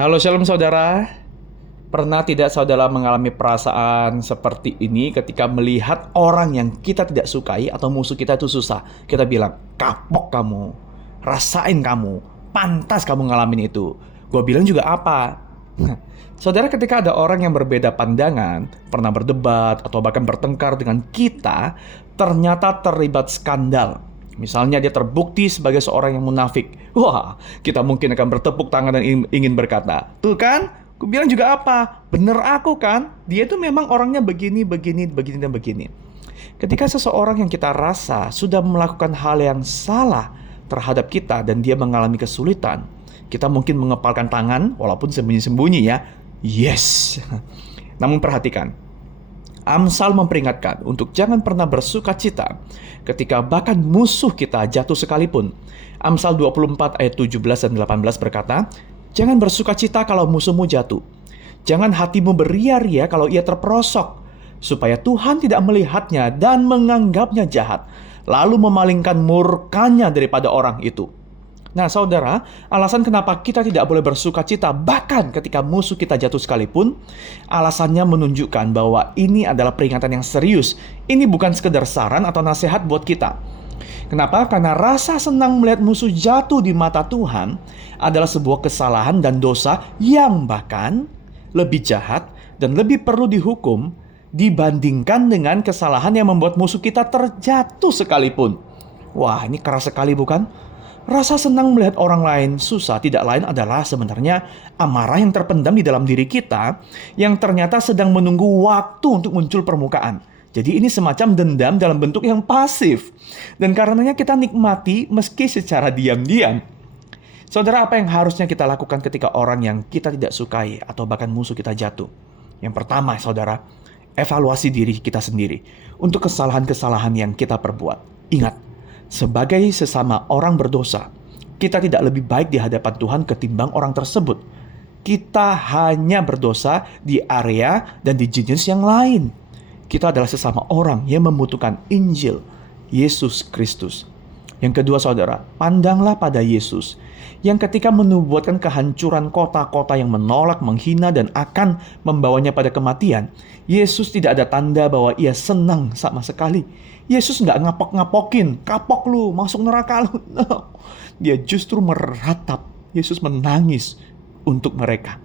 Halo Shalom saudara. Pernah tidak saudara mengalami perasaan seperti ini ketika melihat orang yang kita tidak sukai atau musuh kita itu susah? Kita bilang, kapok kamu, rasain kamu, pantas kamu ngalamin itu. Gue bilang juga apa? Saudara, ketika ada orang yang berbeda pandangan, pernah berdebat atau bahkan bertengkar dengan kita, ternyata terlibat skandal. Misalnya dia terbukti sebagai seorang yang munafik. Wah, kita mungkin akan bertepuk tangan dan ingin berkata, tuh kan, aku bilang juga apa? Bener aku kan? Dia itu memang orangnya begini, dan begini. Ketika seseorang yang kita rasa sudah melakukan hal yang salah terhadap kita dan dia mengalami kesulitan, kita mungkin mengepalkan tangan walaupun sembunyi-sembunyi ya. Yes. Namun perhatikan, Amsal memperingatkan untuk jangan pernah bersuka cita ketika bahkan musuh kita jatuh sekalipun. Amsal 24 ayat 17 dan 18 berkata, jangan bersuka cita kalau musuhmu jatuh. Jangan hatimu beria-ria kalau ia terperosok, supaya Tuhan tidak melihatnya dan menganggapnya jahat, lalu memalingkan murkanya daripada orang itu. Nah saudara, alasan kenapa kita tidak boleh bersuka cita bahkan ketika musuh kita jatuh sekalipun, alasannya menunjukkan bahwa ini adalah peringatan yang serius. Ini bukan sekedar saran atau nasihat buat kita. Kenapa? Karena rasa senang melihat musuh jatuh di mata Tuhan adalah sebuah kesalahan dan dosa yang bahkan lebih jahat dan lebih perlu dihukum dibandingkan dengan kesalahan yang membuat musuh kita terjatuh sekalipun. Wah, ini keras sekali bukan? Rasa senang melihat orang lain susah tidak lain adalah sebenarnya amarah yang terpendam di dalam diri kita yang ternyata sedang menunggu waktu untuk muncul permukaan. Jadi ini semacam dendam dalam bentuk yang pasif. Dan karenanya kita nikmati meski secara diam-diam. Saudara, apa yang harusnya kita lakukan ketika orang yang kita tidak sukai atau bahkan musuh kita jatuh? Yang pertama, saudara, evaluasi diri kita sendiri untuk kesalahan-kesalahan yang kita perbuat. Ingat, sebagai sesama orang berdosa, kita tidak lebih baik di hadapan Tuhan ketimbang orang tersebut. Kita hanya berdosa di area dan di jenis yang lain. Kita adalah sesama orang yang membutuhkan Injil Yesus Kristus. Yang kedua saudara, pandanglah pada Yesus yang ketika menubuatkan kehancuran kota-kota yang menolak, menghina, dan akan membawanya pada kematian, Yesus tidak ada tanda bahwa ia senang sama sekali. Yesus nggak ngapok-ngapokin, kapok lu, masuk neraka lu. No. Dia justru meratap. Yesus menangis untuk mereka.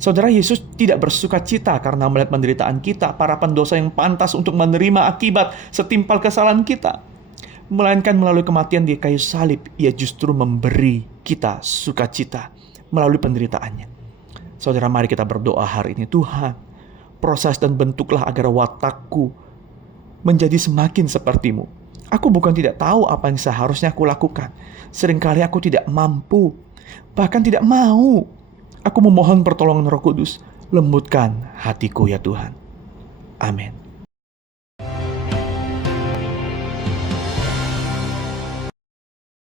Saudara, Yesus tidak bersuka cita karena melihat penderitaan kita, para pendosa yang pantas untuk menerima akibat setimpal kesalahan kita. Melainkan melalui kematian di kayu salib, ia justru memberi kita sukacita melalui penderitaannya. Saudara, mari kita berdoa hari ini. Tuhan, proses dan bentuklah agar watakku menjadi semakin sepertimu. Aku bukan tidak tahu apa yang seharusnya aku lakukan. Seringkali aku tidak mampu, bahkan tidak mau. Aku memohon pertolongan Roh Kudus. Lembutkan hatiku ya Tuhan. Amin.